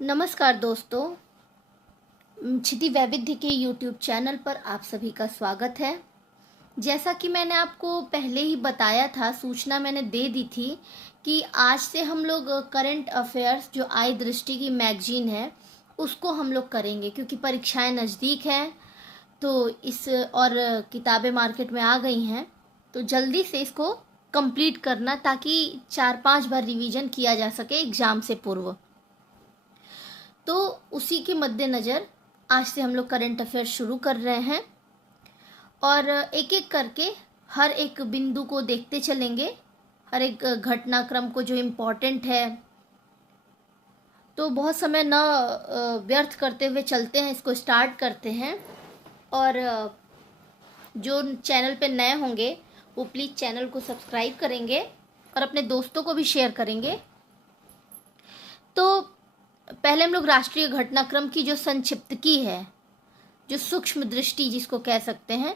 नमस्कार दोस्तों। क्षिति वैविध्य के YouTube चैनल पर आप सभी का स्वागत है। जैसा कि मैंने आपको पहले ही बताया था, सूचना मैंने दे दी थी कि आज से हम लोग करंट अफेयर्स जो आई दृष्टि की मैगजीन है उसको हम लोग करेंगे, क्योंकि परीक्षाएं नज़दीक हैं। तो इस और किताबें मार्केट में आ गई हैं, तो जल्दी से इसको कंप्लीट करना ताकि 4-5 बार रिवीजन किया जा सके एग्ज़ाम से पूर्व। तो उसी के मद्देनज़र आज से हम लोग करंट अफेयर शुरू कर रहे हैं और एक एक करके हर एक बिंदु को देखते चलेंगे, हर एक घटनाक्रम को जो इम्पोर्टेंट है। तो बहुत समय न व्यर्थ करते हुए चलते हैं, इसको स्टार्ट करते हैं। और जो चैनल पे नए होंगे वो प्लीज़ चैनल को सब्सक्राइब करेंगे और अपने दोस्तों को भी शेयर करेंगे। तो पहले हम लोग राष्ट्रीय घटनाक्रम की जो संक्षिप्त की है, जो सूक्ष्म दृष्टि जिसको कह सकते हैं,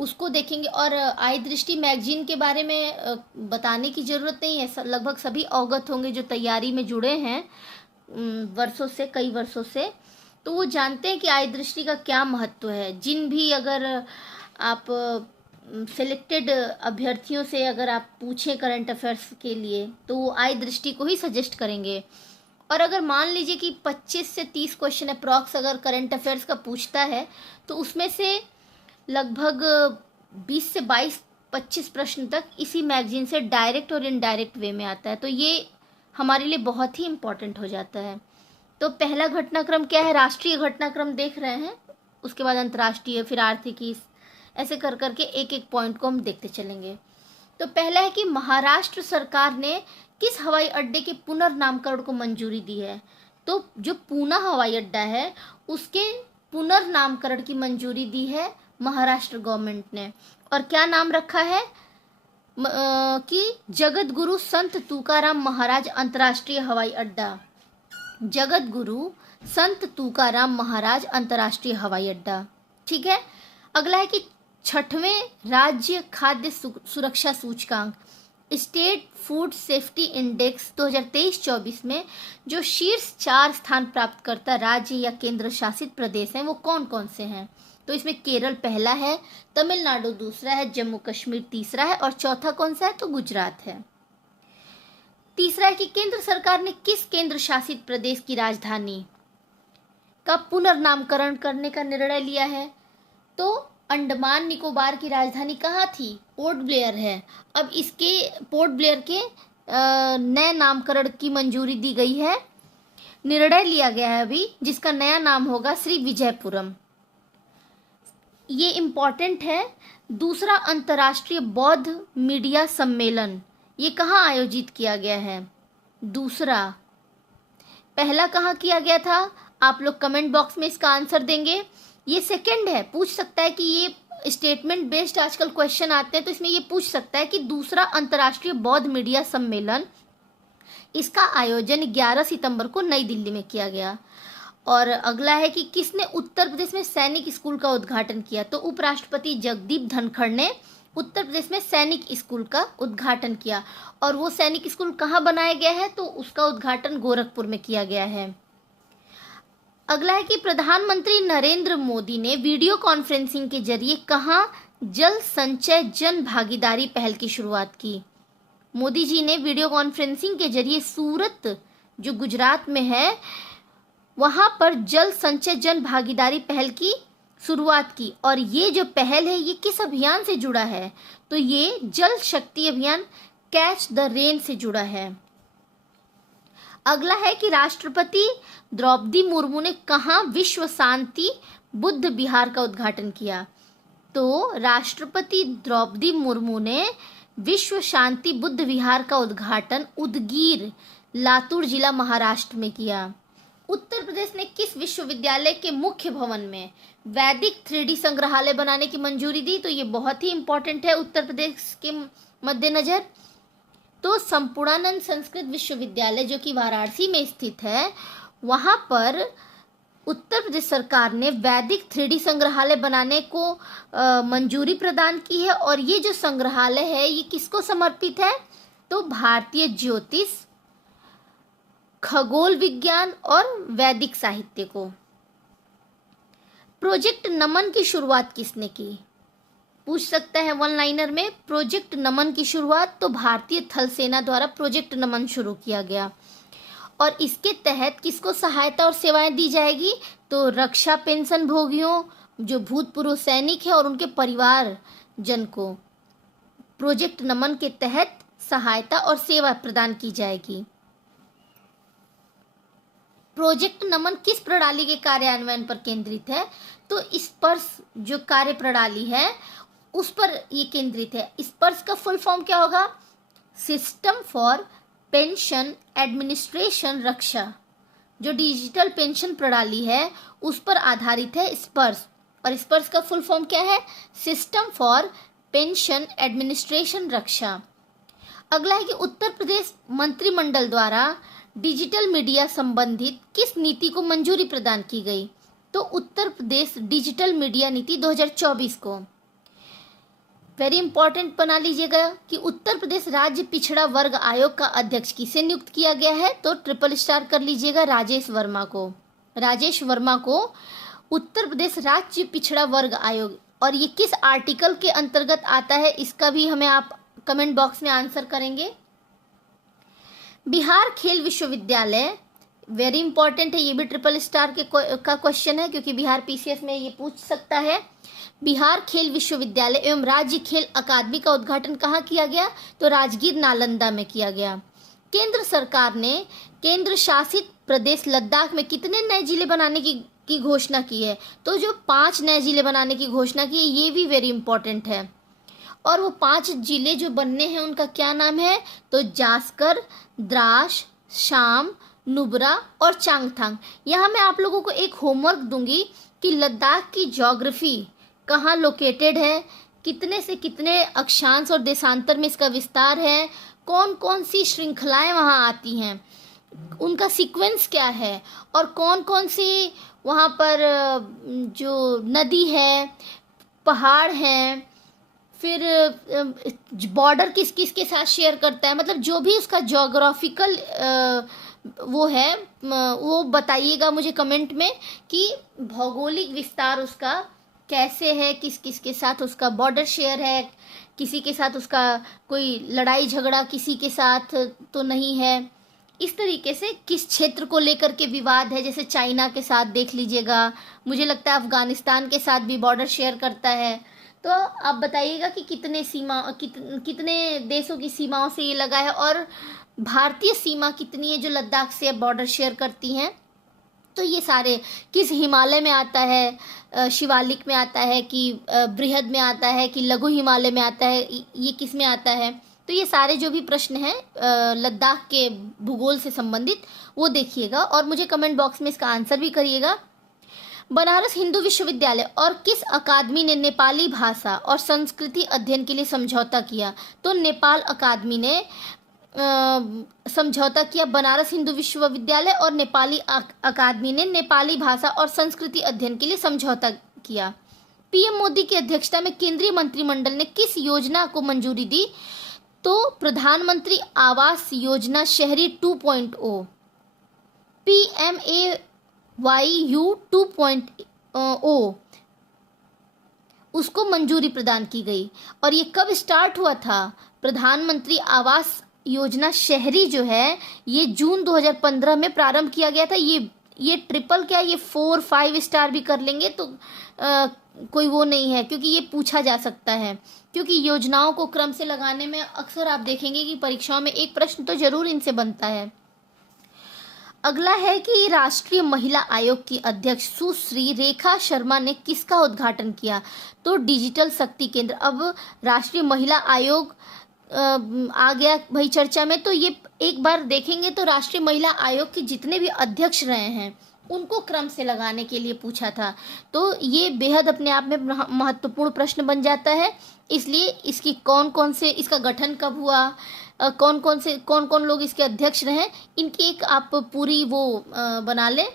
उसको देखेंगे। और आई दृष्टि मैगजीन के बारे में बताने की ज़रूरत नहीं है, लगभग सभी अवगत होंगे जो तैयारी में जुड़े हैं वर्षों से, कई वर्षों से। तो वो जानते हैं कि आई दृष्टि का क्या महत्व है। जिन भी अगर आप सिलेक्टेड अभ्यर्थियों से अगर आप पूछें करंट अफेयर्स के लिए, तो वो आई दृष्टि को ही सजेस्ट करेंगे। और अगर मान लीजिए कि 25 से 30 क्वेश्चन अप्रॉक्स अगर करंट अफेयर्स का पूछता है, तो उसमें से लगभग 20 से 22-25 प्रश्न तक इसी मैगजीन से डायरेक्ट और इनडायरेक्ट वे में आता है। तो ये हमारे लिए बहुत ही इम्पोर्टेंट हो जाता है। तो पहला घटनाक्रम क्या है? राष्ट्रीय घटनाक्रम देख रहे हैं, उसके बाद अंतर्राष्ट्रीय, फिर आर्थिकी, ऐसे कर करके एक एक पॉइंट को हम देखते चलेंगे। तो पहला है कि महाराष्ट्र सरकार ने किस हवाई अड्डे के पुनर्नामकरण को मंजूरी दी है? तो जो पूना हवाई अड्डा है उसके पुनर्नामकरण की मंजूरी दी है महाराष्ट्र गवर्नमेंट ने। और क्या नाम रखा है? कि जगत गुरु संत तुकाराम महाराज अंतर्राष्ट्रीय हवाई अड्डा। जगत गुरु संत तुकाराम महाराज अंतर्राष्ट्रीय हवाई अड्डा। ठीक है। अगला है कि 6वें राज्य खाद्य सुरक्षा सूचकांक स्टेट फूड सेफ्टी इंडेक्स 2023-24 में जो शीर्ष 4 स्थान प्राप्त करता राज्य या केंद्र शासित प्रदेश हैं, वो कौन कौन से हैं? तो इसमें केरल पहला है, तमिलनाडु दूसरा है, जम्मू कश्मीर तीसरा है और चौथा कौन सा है? तो गुजरात है। तीसरा है कि केंद्र सरकार ने किस केंद्र शासित प्रदेश की राजधानी का पुनर्नामकरण करने का निर्णय लिया है? तो अंडमान निकोबार की राजधानी कहाँ थी? पोर्ट ब्लेयर है। अब इसके पोर्ट ब्लेयर के नए नामकरण की मंजूरी दी गई है, निर्णय लिया गया है अभी, जिसका नया नाम होगा श्री विजयपुरम। ये इम्पॉर्टेंट है। दूसरा अंतर्राष्ट्रीय बौद्ध मीडिया सम्मेलन, ये कहाँ आयोजित किया गया है? दूसरा। पहला कहाँ किया गया था? आप लोग कमेंट बॉक्स में इसका आंसर देंगे। ये सेकंड है, पूछ सकता है कि ये स्टेटमेंट बेस्ड आजकल क्वेश्चन आते हैं, तो इसमें ये पूछ सकता है कि दूसरा अंतर्राष्ट्रीय बौद्ध मीडिया सम्मेलन, इसका आयोजन 11 सितंबर को नई दिल्ली में किया गया। और अगला है कि किसने उत्तर प्रदेश में सैनिक स्कूल का उद्घाटन किया? तो उपराष्ट्रपति जगदीप धनखड़ ने उत्तर प्रदेश में सैनिक स्कूल का उद्घाटन किया। और वो सैनिक स्कूल कहाँ बनाया गया है? तो उसका उद्घाटन गोरखपुर में किया गया है। अगला है कि प्रधानमंत्री नरेंद्र मोदी ने वीडियो कॉन्फ्रेंसिंग के जरिए कहाँ जल संचय जन भागीदारी पहल की शुरुआत की? मोदी जी ने वीडियो कॉन्फ्रेंसिंग के जरिए सूरत, जो गुजरात में है, वहां पर जल संचय जन भागीदारी पहल की शुरुआत की। और ये जो पहल है ये किस अभियान से जुड़ा है? तो ये जल शक्ति अभियान कैच द रेन से जुड़ा है। अगला है कि राष्ट्रपति द्रौपदी मुर्मू ने कहाँ विश्व शांति बुद्ध विहार का उद्घाटन किया? तो राष्ट्रपति द्रौपदी मुर्मू ने विश्व शांति बुद्ध विहार का उद्घाटन उदगीर, लातूर जिला, महाराष्ट्र में किया। उत्तर प्रदेश ने किस विश्वविद्यालय के मुख्य भवन में वैदिक 3D संग्रहालय बनाने की मंजूरी दी? तो ये बहुत ही इंपॉर्टेंट है उत्तर प्रदेश के मद्देनजर। तो संपूर्णानंद संस्कृत विश्वविद्यालय, जो कि वाराणसी में स्थित है, वहां पर उत्तर प्रदेश सरकार ने वैदिक 3D संग्रहालय बनाने को मंजूरी प्रदान की है। और ये जो संग्रहालय है ये किसको समर्पित है? तो भारतीय ज्योतिष खगोल विज्ञान और वैदिक साहित्य को। प्रोजेक्ट नमन की शुरुआत किसने की? पूछ सकता है वन लाइनर में। प्रोजेक्ट नमन की शुरुआत तो भारतीय थल सेना द्वारा प्रोजेक्ट नमन शुरू किया गया, और इसके तहत किसको सहायता और सेवाएं दी जाएगी? तो रक्षा पेंशन भोगियों, जो भूतपूर्व सैनिक है और उनके परिवार जन को प्रोजेक्ट नमन के तहत सहायता और सेवा प्रदान की जाएगी। प्रोजेक्ट नमन किस प्रणाली के कार्यान्वयन पर केंद्रित है? तो स्पर्श जो कार्य प्रणाली है उस पर ये केंद्रित है। स्पर्श का फुल फॉर्म क्या होगा? सिस्टम फॉर पेंशन एडमिनिस्ट्रेशन रक्षा। जो डिजिटल पेंशन प्रणाली है उस पर आधारित है स्पर्श, और स्पर्श का फुल फॉर्म क्या है? सिस्टम फॉर पेंशन एडमिनिस्ट्रेशन रक्षा। अगला है कि उत्तर प्रदेश मंत्रिमंडल द्वारा डिजिटल मीडिया संबंधित किस नीति को मंजूरी प्रदान की गई? तो उत्तर प्रदेश डिजिटल मीडिया नीति 2024 को। वेरी इंपॉर्टेंट बना लीजिएगा कि उत्तर प्रदेश राज्य पिछड़ा वर्ग आयोग का अध्यक्ष किसे नियुक्त किया गया है? तो ट्रिपल स्टार कर लीजिएगा, राजेश वर्मा को। राजेश वर्मा को उत्तर प्रदेश राज्य पिछड़ा वर्ग आयोग, और ये किस आर्टिकल के अंतर्गत आता है इसका भी हमें आप कमेंट बॉक्स में आंसर करेंगे। बिहार खेल विश्वविद्यालय, वेरी इंपॉर्टेंट है, ये भी ट्रिपल स्टार का क्वेश्चन है क्योंकि बिहार पीसीएस में ये पूछ सकता है। बिहार खेल विश्वविद्यालय एवं राज्य खेल अकादमी का उद्घाटन कहाँ किया गया? तो राजगीर नालंदा में किया गया। केंद्र सरकार ने केंद्र शासित प्रदेश लद्दाख में कितने नए जिले बनाने की घोषणा की है? तो जो 5 नए जिले बनाने की घोषणा की है, ये भी वेरी इंपॉर्टेंट है। और वो 5 जिले जो बनने हैं उनका क्या नाम है? तो जास्कर, द्रास, शाम, नुब्रा और चांगथांग। यहाँ मैं आप लोगों को एक होमवर्क दूंगी कि लद्दाख की ज्योग्राफी कहाँ लोकेटेड है, कितने से कितने अक्षांश और देशांतर में इसका विस्तार है, कौन कौन सी श्रृंखलाएं वहाँ आती हैं, उनका सीक्वेंस क्या है, और कौन कौन सी वहाँ पर जो नदी है, पहाड़ हैं, फिर बॉर्डर किस किस के साथ शेयर करता है, मतलब जो भी उसका ज्योग्राफिकल वो है वो बताइएगा मुझे कमेंट में कि भौगोलिक विस्तार उसका कैसे है, किस किस के साथ उसका बॉर्डर शेयर है, किसी के साथ उसका कोई लड़ाई झगड़ा किसी के साथ तो नहीं है, इस तरीके से किस क्षेत्र को लेकर के विवाद है, जैसे चाइना के साथ देख लीजिएगा, मुझे लगता है अफगानिस्तान के साथ भी बॉर्डर शेयर करता है। तो आप बताइएगा कि कितने देशों की सीमाओं से ये लगा है, और भारतीय सीमा कितनी है जो लद्दाख से बॉर्डर शेयर करती हैं। तो ये सारे किस हिमालय में आता है, शिवालिक में आता है कि बृहद में आता है कि लघु हिमालय में आता है, ये किस में आता है। तो ये सारे जो भी प्रश्न हैं लद्दाख के भूगोल से संबंधित वो देखिएगा और मुझे कमेंट बॉक्स में इसका आंसर भी करिएगा। बनारस हिंदू विश्वविद्यालय और किस अकादमी ने नेपाली भाषा और संस्कृति अध्ययन के लिए समझौता किया? तो नेपाल अकादमी ने समझौता किया। बनारस हिंदू विश्वविद्यालय और नेपाली अकादमी ने नेपाली भाषा और संस्कृति अध्ययन के लिए समझौता किया। पीएम मोदी की अध्यक्षता में केंद्रीय मंत्रिमंडल ने किस योजना को मंजूरी दी? तो प्रधानमंत्री आवास योजना शहरी 2.0 PMAYU 2.0 उसको मंजूरी प्रदान की गई। और ये कब स्टार्ट हुआ था? प्रधानमंत्री आवास योजना शहरी जो है ये जून 2015 में प्रारंभ किया गया था। ये ट्रिपल क्या, ये 4-5 स्टार भी कर लेंगे तो कोई वो नहीं है, क्योंकि ये पूछा जा सकता है, क्योंकि योजनाओं को क्रम से लगाने में अक्सर आप देखेंगे कि परीक्षाओं में एक प्रश्न तो जरूर इनसे बनता है। अगला है कि राष्ट्रीय महिला आयोग की अध्यक्ष सुश्री रेखा शर्मा ने किसका उद्घाटन किया? तो डिजिटल शक्ति केंद्र। अब राष्ट्रीय महिला आयोग आ गया भाई चर्चा में, तो ये एक बार देखेंगे तो राष्ट्रीय महिला आयोग के जितने भी अध्यक्ष रहे हैं उनको क्रम से लगाने के लिए पूछा था। तो ये बेहद अपने आप में महत्वपूर्ण प्रश्न बन जाता है। इसलिए इसकी कौन कौन से, इसका गठन कब हुआ, कौन कौन लोग इसके अध्यक्ष रहे, इनकी एक आप पूरी वो बना लें,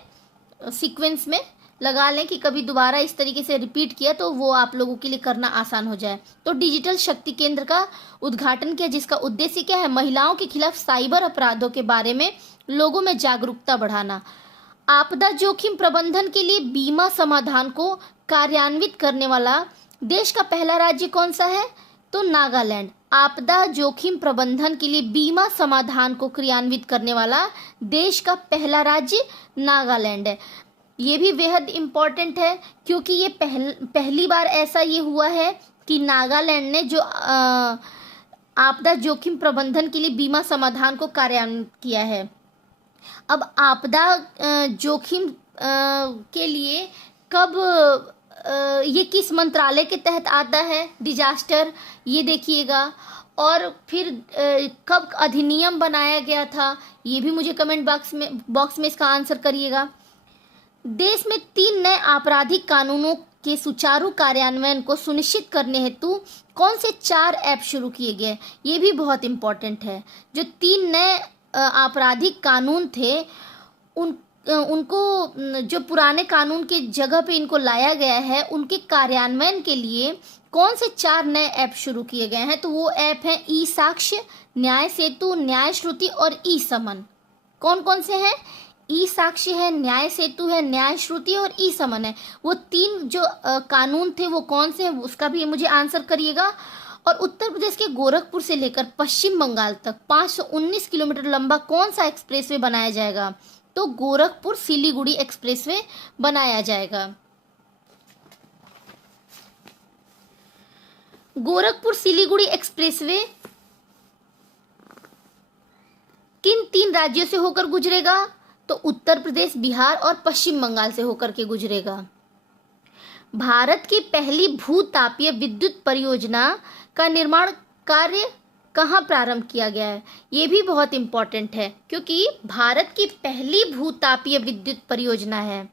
सीक्वेंस में लगा लें कि कभी दोबारा इस तरीके से रिपीट किया तो वो आप लोगों के लिए करना आसान हो जाए। तो डिजिटल शक्ति केंद्र का उद्घाटन किया, जिसका उद्देश्य क्या है? महिलाओं के खिलाफ साइबर अपराधों के बारे में लोगों में जागरूकता बढ़ाना। आपदा जोखिम प्रबंधन के लिए बीमा समाधान को कार्यान्वित करने वाला देश का पहला राज्य कौन सा है? तो नागालैंड। आपदा जोखिम प्रबंधन के लिए बीमा समाधान को क्रियान्वित करने वाला देश का पहला राज्य नागालैंड है। ये भी बेहद इम्पोर्टेंट है, क्योंकि ये पहली बार ऐसा ये हुआ है कि नागालैंड ने जो आपदा जोखिम प्रबंधन के लिए बीमा समाधान को कार्यान्वित किया है। अब आपदा जोखिम के लिए कब ये किस मंत्रालय के तहत आता है? डिजास्टर, ये देखिएगा। और फिर कब अधिनियम बनाया गया था, ये भी मुझे कमेंट बॉक्स में इसका आंसर करिएगा। देश में 3 नए आपराधिक कानूनों के सुचारू कार्यान्वयन को सुनिश्चित करने हेतु कौन से 4 ऐप शुरू किए गए? ये भी बहुत इंपॉर्टेंट है। जो 3 नए आपराधिक कानून थे, उनको जो पुराने कानून के जगह पे इनको लाया गया है, उनके कार्यान्वयन के लिए कौन से 4 नए ऐप शुरू किए गए हैं? तो वो ऐप हैं ई साक्ष्य, न्याय सेतु, न्याय श्रुति और ई समन। कौन कौन से हैं? ई साक्ष्य है, न्याय सेतु है, न्याय श्रुति और ई समन है। वो 3 जो कानून थे वो कौन से हैं, उसका भी मुझे आंसर करिएगा। और उत्तर प्रदेश के गोरखपुर से लेकर पश्चिम बंगाल तक 519 किलोमीटर लंबा कौन सा एक्सप्रेसवे बनाया जाएगा? तो गोरखपुर सिलीगुड़ी एक्सप्रेसवे बनाया जाएगा। गोरखपुर सिलीगुड़ी एक्सप्रेसवे किन 3 राज्यों से होकर गुजरेगा? तो उत्तर प्रदेश, बिहार और पश्चिम बंगाल से होकर के गुजरेगा। भारत की पहली भूतापीय विद्युत परियोजना का निर्माण कार्य कहाँ प्रारंभ किया गया है? ये भी बहुत इंपॉर्टेंट है, क्योंकि भारत की पहली भूतापीय विद्युत परियोजना है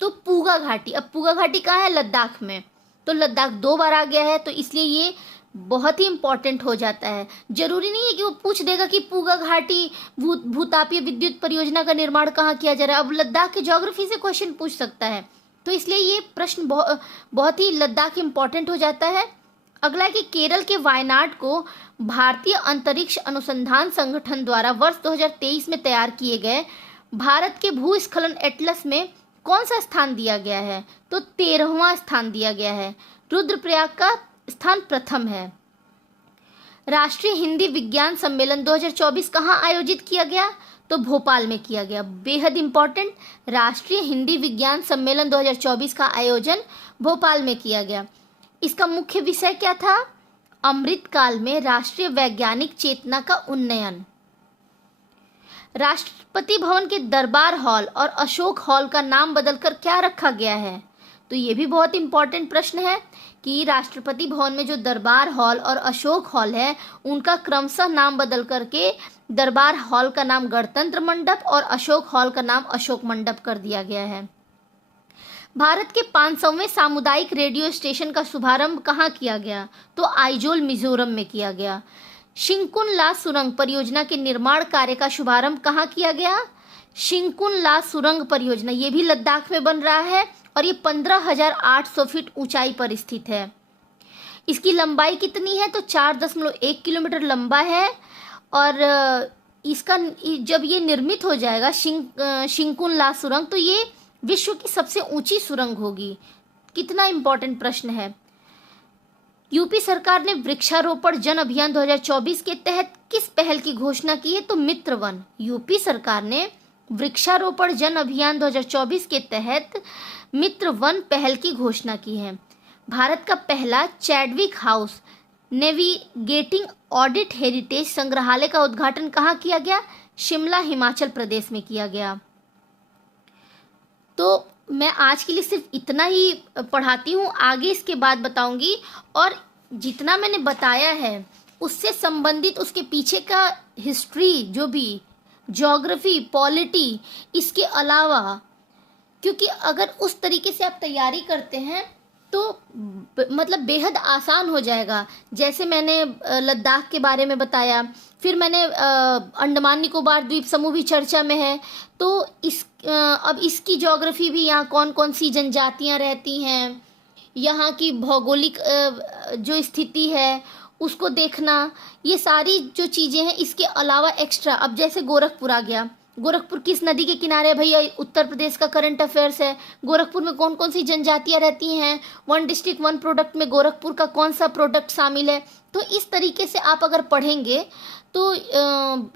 तो पूगा घाटी। अब पूगा घाटी कहाँ है? लद्दाख में। तो लद्दाख 2 बार आ गया है, तो इसलिए ये बहुत ही इंपॉर्टेंट हो जाता है। जरूरी नहीं है कि वो पूछ देगा कि पूगा घाटी भूतापीय विद्युत परियोजना का निर्माण कहाँ किया जा रहा है। अब लद्दाख के ज्योग्राफी से क्वेश्चन पूछ सकता है, तो इसलिए ये प्रश्न बहुत ही लद्दाख इंपॉर्टेंट हो जाता है। अगला है कि केरल के वायनाड को भारतीय अंतरिक्ष अनुसंधान संगठन द्वारा वर्ष 2023 में तैयार किए गए भारत के भूस्खलन एटलस में कौन सा स्थान दिया गया है? तो 13वां स्थान दिया गया है। रुद्रप्रयाग का स्थान प्रथम है। राष्ट्रीय हिंदी विज्ञान सम्मेलन 2024 कहाँ आयोजित किया गया? तो भोपाल में किया गया। बेहद इंपॉर्टेंट, राष्ट्रीय हिंदी विज्ञान सम्मेलन 2024 का आयोजन भोपाल में किया गया। इसका मुख्य विषय क्या था? अमृतकाल में राष्ट्रीय वैज्ञानिक चेतना का उन्नयन। राष्ट्रपति भवन के दरबार हॉल और अशोक हॉल का नाम बदलकर क्या रखा गया है? तो ये भी बहुत इंपॉर्टेंट प्रश्न है कि राष्ट्रपति भवन में जो दरबार हॉल और अशोक हॉल है, उनका क्रमशः नाम बदल करके दरबार हॉल का नाम गणतंत्र मंडप और अशोक हॉल का नाम अशोक मंडप कर दिया गया है। भारत के 500वें सामुदायिक रेडियो स्टेशन का शुभारंभ कहाँ किया गया? तो आइजोल मिजोरम में किया गया। शिंकुन ला सुरंग परियोजना के निर्माण कार्य का शुभारंभ कहाँ किया गया? शिंकुन ला सुरंग परियोजना, ये भी लद्दाख में बन रहा है और ये 15,800 फीट ऊंचाई पर स्थित है। इसकी लंबाई कितनी है? तो 4.1 किलोमीटर लंबा है। और इसका जब ये निर्मित हो जाएगा शिंकुन ला सुरंग, तो ये विश्व की सबसे ऊंची सुरंग होगी। कितना इंपॉर्टेंट प्रश्न है। यूपी सरकार ने वृक्षारोपण जन अभियान 2024 के तहत किस पहल की घोषणा की है? तो मित्र वन। यूपी सरकार ने वृक्षारोपण जन अभियान 2024 के तहत मित्र वन पहल की घोषणा की है। भारत का पहला Chadwick house navigating audit heritage संग्रहालय का उद्घाटन कहाँ किया गया? शिमला, हिमाचल प्रदेश में किया गया। तो मैं आज के लिए सिर्फ इतना ही पढ़ाती हूँ, आगे इसके बाद बताऊंगी। और जितना मैंने बताया है उससे संबंधित उसके पीछे का हिस्ट्री, जो भी ज्योग्राफी, पॉलिटी, इसके अलावा, क्योंकि अगर उस तरीके से आप तैयारी करते हैं तो मतलब बेहद आसान हो जाएगा। जैसे मैंने लद्दाख के बारे में बताया, फिर मैंने अंडमान निकोबार द्वीप समूह भी चर्चा में है। तो अब इसकी ज्योग्राफी भी, यहाँ कौन कौन सी जनजातियाँ रहती हैं, यहाँ की भौगोलिक जो स्थिति है उसको देखना, ये सारी जो चीज़ें हैं। इसके अलावा एक्स्ट्रा, अब जैसे गोरखपुर आ गया, गोरखपुर किस नदी के किनारे है भैया, उत्तर प्रदेश का करंट अफेयर्स है। गोरखपुर में कौन कौन सी जनजातियाँ रहती हैं, वन डिस्ट्रिक्ट वन प्रोडक्ट में गोरखपुर का कौन सा प्रोडक्ट शामिल है। तो इस तरीके से आप अगर पढ़ेंगे तो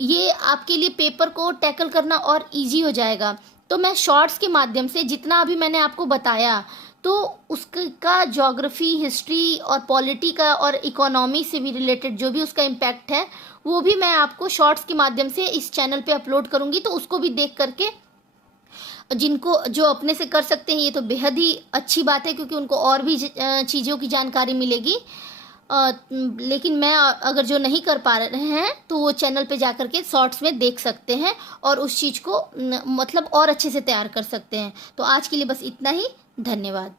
ये आपके लिए पेपर को टैकल करना और इजी हो जाएगा। तो मैं शॉर्ट्स के माध्यम से जितना अभी मैंने आपको बताया, तो उसका ज्योग्राफी, हिस्ट्री और पॉलिटी का और इकोनॉमी से भी रिलेटेड जो भी उसका इम्पैक्ट है, वो भी मैं आपको शॉर्ट्स के माध्यम से इस चैनल पे अपलोड करूंगी। तो उसको भी देख करके जिनको जो अपने से कर सकते हैं, ये तो बेहद ही अच्छी बात है, क्योंकि उनको और भी चीज़ों की जानकारी मिलेगी। लेकिन मैं अगर जो नहीं कर पा रहे हैं तो वो चैनल पे जाकर के शॉर्ट्स में देख सकते हैं और उस चीज़ को मतलब और अच्छे से तैयार कर सकते हैं। तो आज के लिए बस इतना ही। धन्यवाद।